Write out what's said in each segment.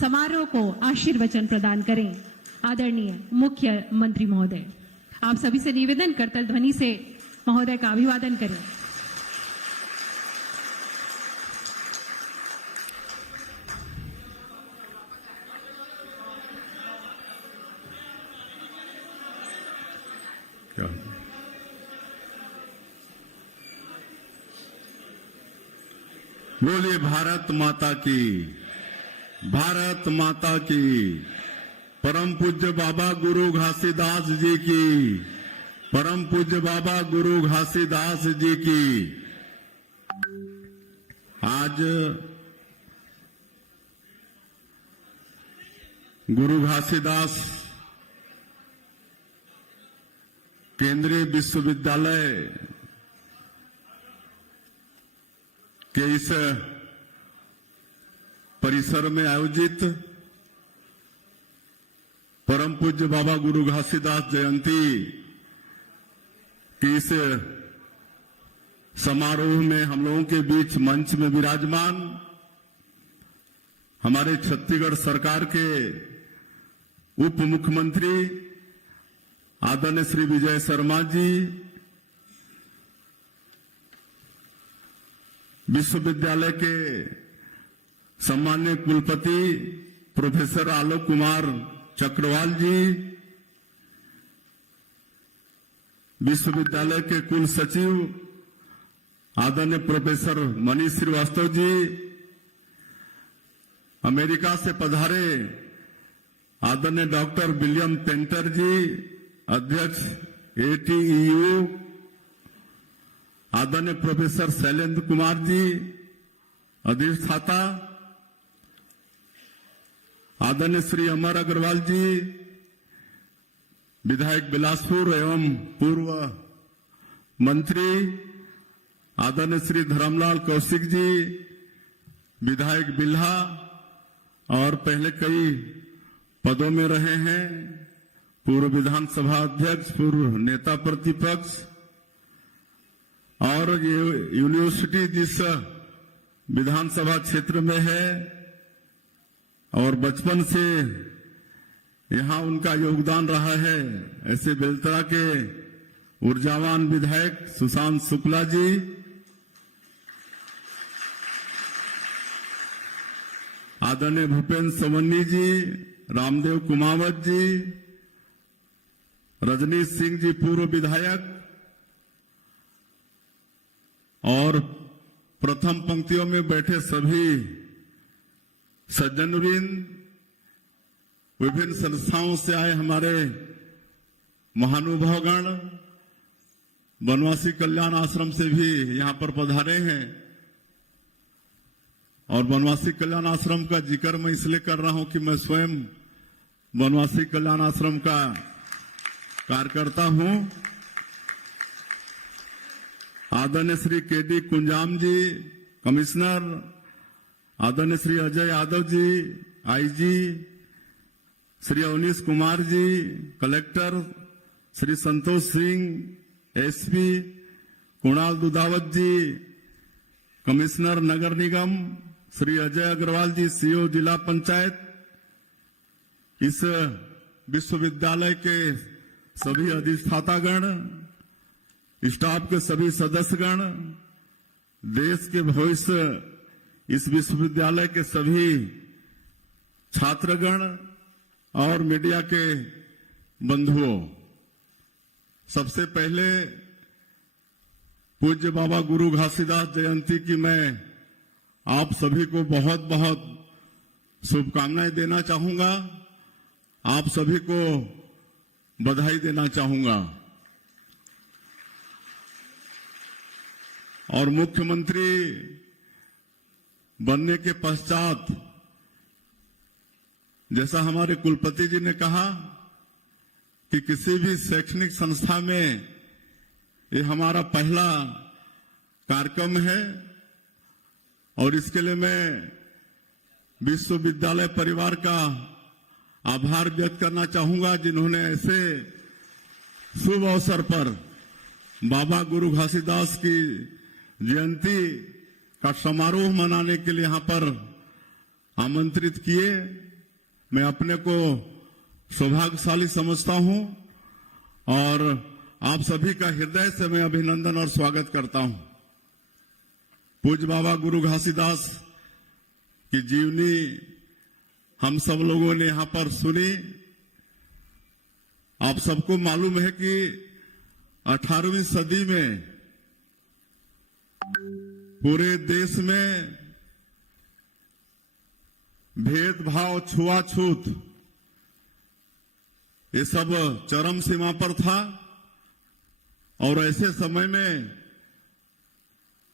समारोह को आशीर्वचन प्रदान करें। आदरणीय मुख्यमंत्री महोदय, आप सभी से निवेदन करतल ध्वनि से महोदय का अभिवादन करें। बोलिए भारत माता की, भारत माता की। परम पूज्य बाबा गुरु घासीदास जी की, परम पूज्य बाबा गुरु घासीदास जी की। आज गुरु घासीदास केंद्रीय विश्वविद्यालय के इस परिसर में आयोजित परम पूज्य बाबा गुरु घासीदास जयंती की इस समारोह में हम लोगों के बीच मंच में विराजमान हमारे छत्तीसगढ़ सरकार के उप मुख्यमंत्री आदरणीय श्री विजय शर्मा जी, विश्वविद्यालय के सम्मान्य कुलपति प्रोफेसर आलोक कुमार चक्रवाल जी, विश्वविद्यालय के कुल सचिव आदरणीय प्रोफेसर मनीष श्रीवास्तव जी, अमेरिका से पधारे आदरणीय डॉक्टर विलियम पेंटर जी, अध्यक्ष ATEU, आदरणीय प्रोफेसर शैलेंद्र कुमार जी, अधिष्ठाता आदरणीय श्री अमर अग्रवाल जी, विधायक बिलासपुर एवं पूर्व मंत्री आदरणीय श्री धर्मलाल कौशिक जी, विधायक बिल्हा और पहले कई पदों में रहे हैं, पूर्व विधानसभा अध्यक्ष, पूर्व नेता प्रतिपक्ष, और ये यूनिवर्सिटी जिस विधानसभा क्षेत्र में है और बचपन से यहां उनका योगदान रहा है, ऐसे बेलतरा के ऊर्जावान विधायक सुशांत शुक्ला जी, आदरणीय भूपेन्द्र सवन्नी जी, रामदेव कुमावत जी, रजनीश सिंह जी पूर्व विधायक, और प्रथम पंक्तियों में बैठे सभी सज्जनवृंद, विभिन्न संस्थाओं से आए हमारे महानुभावगण, वनवासी कल्याण आश्रम से भी यहां पर पधारे हैं। और वनवासी कल्याण आश्रम का जिक्र मैं इसलिए कर रहा हूं कि मैं स्वयं वनवासी कल्याण आश्रम का कार्यकर्ता हूं। आदरणीय श्री KD कुंजाम जी, कमिश्नर, आदरणीय Shri Ajay Yadav ji, IG, Shri Awanish Kumar ji, collector, Shri Santosh Singh, SP, Kunal दुधावत जी, कमिश्नर नगर निगम, श्री अजय अग्रवाल जी, CO जिला पंचायत, इस विश्वविद्यालय के सभी अधिष्ठातागण, स्टाफ के सभी सदस्यगण, देश के भविष्य इस विश्वविद्यालय के सभी छात्रगण और मीडिया के बंधुओं, सबसे पहले पूज्य बाबा गुरु घासीदास जयंती की मैं आप सभी को बहुत बहुत शुभकामनाएं देना चाहूंगा, आप सभी को बधाई देना चाहूंगा। और मुख्यमंत्री बनने के पश्चात जैसा हमारे कुलपति जी ने कहा कि किसी भी शैक्षणिक संस्था में ये हमारा पहला कार्यक्रम है और इसके लिए मैं विश्वविद्यालय परिवार का आभार व्यक्त करना चाहूंगा, जिन्होंने ऐसे शुभ अवसर पर बाबा गुरु घासीदास की जयंती का समारोह मनाने के लिए यहां पर आमंत्रित किए। मैं अपने को सौभाग्यशाली समझता हूं और आप सभी का हृदय से मैं अभिनंदन और स्वागत करता हूं। पूज्य बाबा गुरु घासीदास की जीवनी हम सब लोगों ने यहां पर सुनी। आप सबको मालूम है कि 18वीं सदी में पूरे देश में भेदभाव, छुआछूत, ये सब चरम सीमा पर था और ऐसे समय में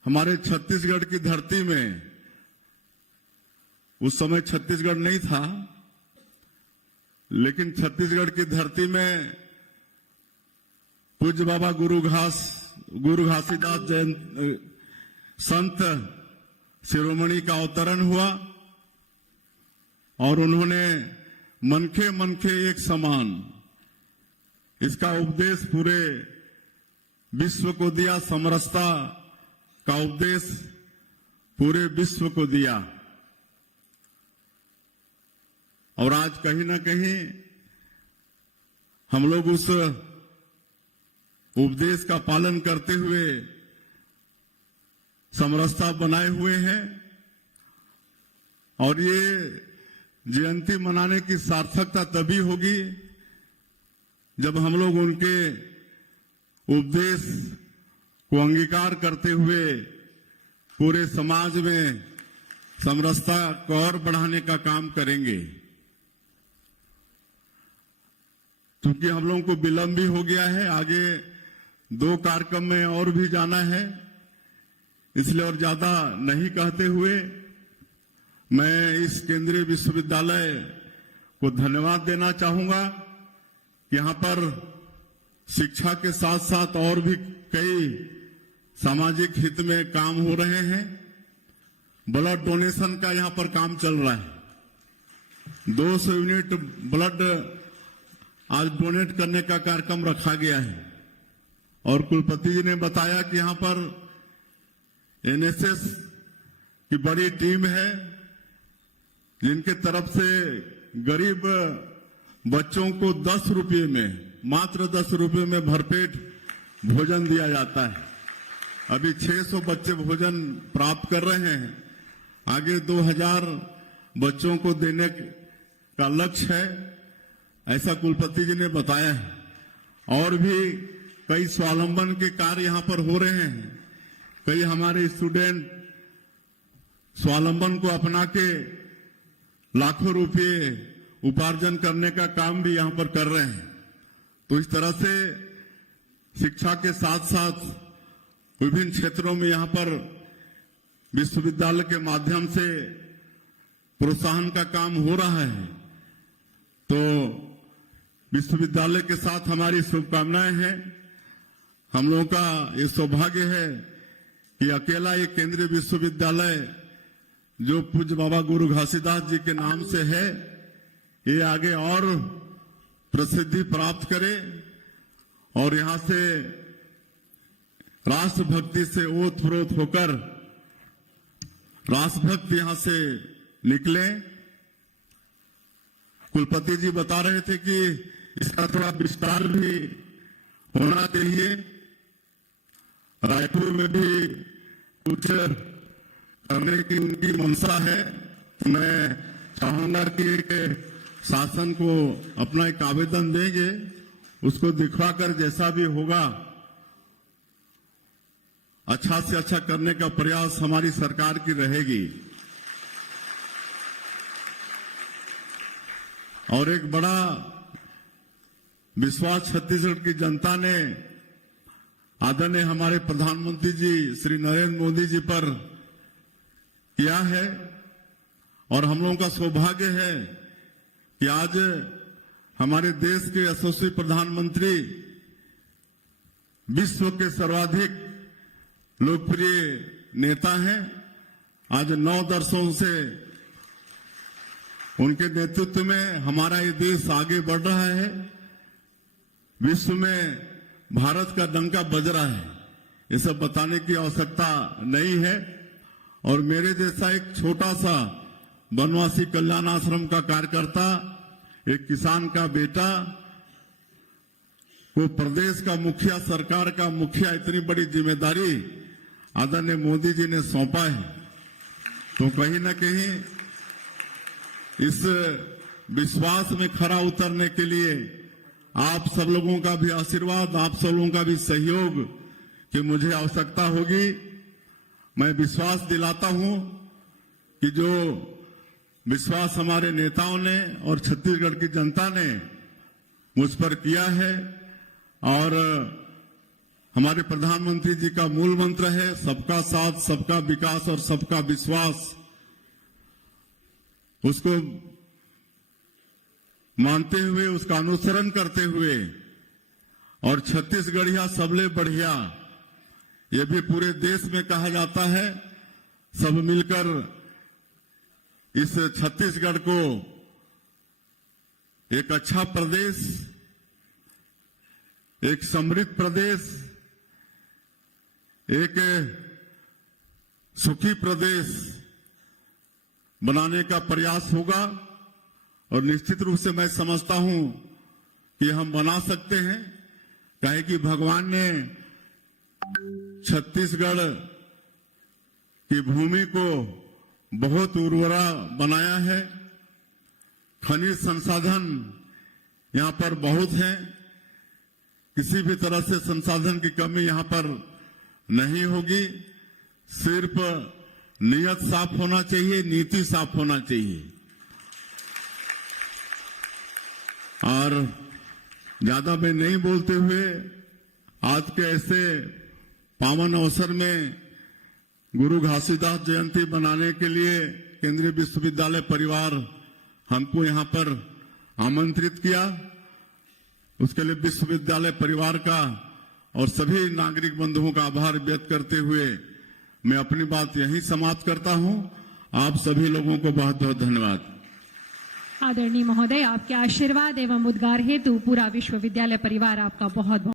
हमारे छत्तीसगढ़ की धरती में, उस समय छत्तीसगढ़ नहीं था, लेकिन छत्तीसगढ़ की धरती में पूज्य बाबा गुरु घासीदास जयंती संत शिरोमणि का अवतरण हुआ और उन्होंने मनखे मनखे एक समान इसका उपदेश पूरे विश्व को दिया। समरसता का उपदेश पूरे विश्व को दिया और आज कहीं ना कहीं हम लोग उस उपदेश का पालन करते हुए समरसता बनाए हुए हैं और ये जयंती मनाने की सार्थकता तभी होगी जब हम लोग उनके उपदेश को अंगीकार करते हुए पूरे समाज में समरसता को और बढ़ाने का काम करेंगे। क्योंकि हम लोगों को विलंब भी हो गया है, आगे 2 कार्यक्रम में और भी जाना है, इसलिए और ज्यादा नहीं कहते हुए मैं इस केंद्रीय विश्वविद्यालय को धन्यवाद देना चाहूंगा। यहां पर शिक्षा के साथ साथ और भी कई सामाजिक हित में काम हो रहे हैं। ब्लड डोनेशन का यहां पर काम चल रहा है। 200 यूनिट ब्लड आज डोनेट करने का कार्यक्रम रखा गया है और कुलपति जी ने बताया कि यहां पर एनएसएस की बड़ी टीम है जिनके तरफ से गरीब बच्चों को 10 रुपये में, मात्र 10 रुपये में भरपेट भोजन दिया जाता है। अभी 600 बच्चे भोजन प्राप्त कर रहे हैं, आगे 2000 बच्चों को देने का लक्ष्य है, ऐसा कुलपति जी ने बताया है। और भी कई स्वावलंबन के कार्य यहां पर हो रहे हैं। कई हमारे स्टूडेंट स्वावलंबन को अपना के लाखों रुपए उपार्जन करने का काम भी यहां पर कर रहे हैं। तो इस तरह से शिक्षा के साथ साथ विभिन्न क्षेत्रों में यहां पर विश्वविद्यालय के माध्यम से प्रोत्साहन का काम हो रहा है। तो विश्वविद्यालय के साथ हमारी शुभकामनाएं हैं। हम लोगों का ये सौभाग्य है कि अकेला ये केंद्रीय विश्वविद्यालय जो पूज्य बाबा गुरु घासीदास जी के नाम से है, ये आगे और प्रसिद्धि प्राप्त करे और यहां से राष्ट्रभक्ति से ओतप्रोत होकर राष्ट्रभक्त यहां से निकले। कुलपति जी बता रहे थे कि इसका थोड़ा विस्तार भी होना चाहिए। रायपुर में भी कुछ करने की उनकी मंशा है। मैं चाहूंगा कि एक शासन को अपना एक आवेदन देंगे, उसको दिखवाकर जैसा भी होगा अच्छा से अच्छा करने का प्रयास हमारी सरकार की रहेगी। और एक बड़ा विश्वास छत्तीसगढ़ की जनता ने आदरणीय हमारे प्रधानमंत्री जी श्री नरेंद्र मोदी जी पर किया है और हम लोगों का सौभाग्य है कि आज हमारे देश के यशस्वी प्रधानमंत्री विश्व के सर्वाधिक लोकप्रिय नेता हैं। आज 9 दशकों से उनके नेतृत्व में हमारा ये देश आगे बढ़ रहा है। विश्व में भारत का डंका बज रहा है, ये सब बताने की आवश्यकता नहीं है। और मेरे जैसा एक छोटा सा वनवासी कल्याण आश्रम का कार्यकर्ता एक किसान का बेटा को प्रदेश का मुखिया, सरकार का मुखिया, इतनी बड़ी जिम्मेदारी आदरणीय मोदी जी ने सौंपा है, तो कहीं न कहीं इस विश्वास में खरा उतरने के लिए आप सब लोगों का भी आशीर्वाद, आप सब लोगों का भी सहयोग की मुझे आवश्यकता होगी। मैं विश्वास दिलाता हूं कि जो विश्वास हमारे नेताओं ने और छत्तीसगढ़ की जनता ने मुझ पर किया है, और हमारे प्रधानमंत्री जी का मूल मंत्र है सबका साथ, सबका विकास और सबका विश्वास, उसको मानते हुए, उसका अनुसरण करते हुए, और छत्तीसगढ़िया सबले बढ़िया, ये भी पूरे देश में कहा जाता है, सब मिलकर इस छत्तीसगढ़ को एक अच्छा प्रदेश, एक समृद्ध प्रदेश, एक सुखी प्रदेश बनाने का प्रयास होगा। और निश्चित रूप से मैं समझता हूं कि हम बना सकते हैं, काहे कि भगवान ने छत्तीसगढ़ की भूमि को बहुत उर्वरा बनाया है। खनिज संसाधन यहां पर बहुत है, किसी भी तरह से संसाधन की कमी यहां पर नहीं होगी। सिर्फ नियत साफ होना चाहिए, नीति साफ होना चाहिए। और ज्यादा मैं नहीं बोलते हुए आज के ऐसे पावन अवसर में गुरु घासीदास जयंती मनाने के लिए केंद्रीय विश्वविद्यालय परिवार हमको यहां पर आमंत्रित किया, उसके लिए विश्वविद्यालय परिवार का और सभी नागरिक बंधुओं का आभार व्यक्त करते हुए मैं अपनी बात यहीं समाप्त करता हूं। आप सभी लोगों को बहुत बहुत धन्यवाद। आदरणीय महोदय, आपके आशीर्वाद एवं उद्गार हेतु पूरा विश्वविद्यालय परिवार आपका बहुत बहुत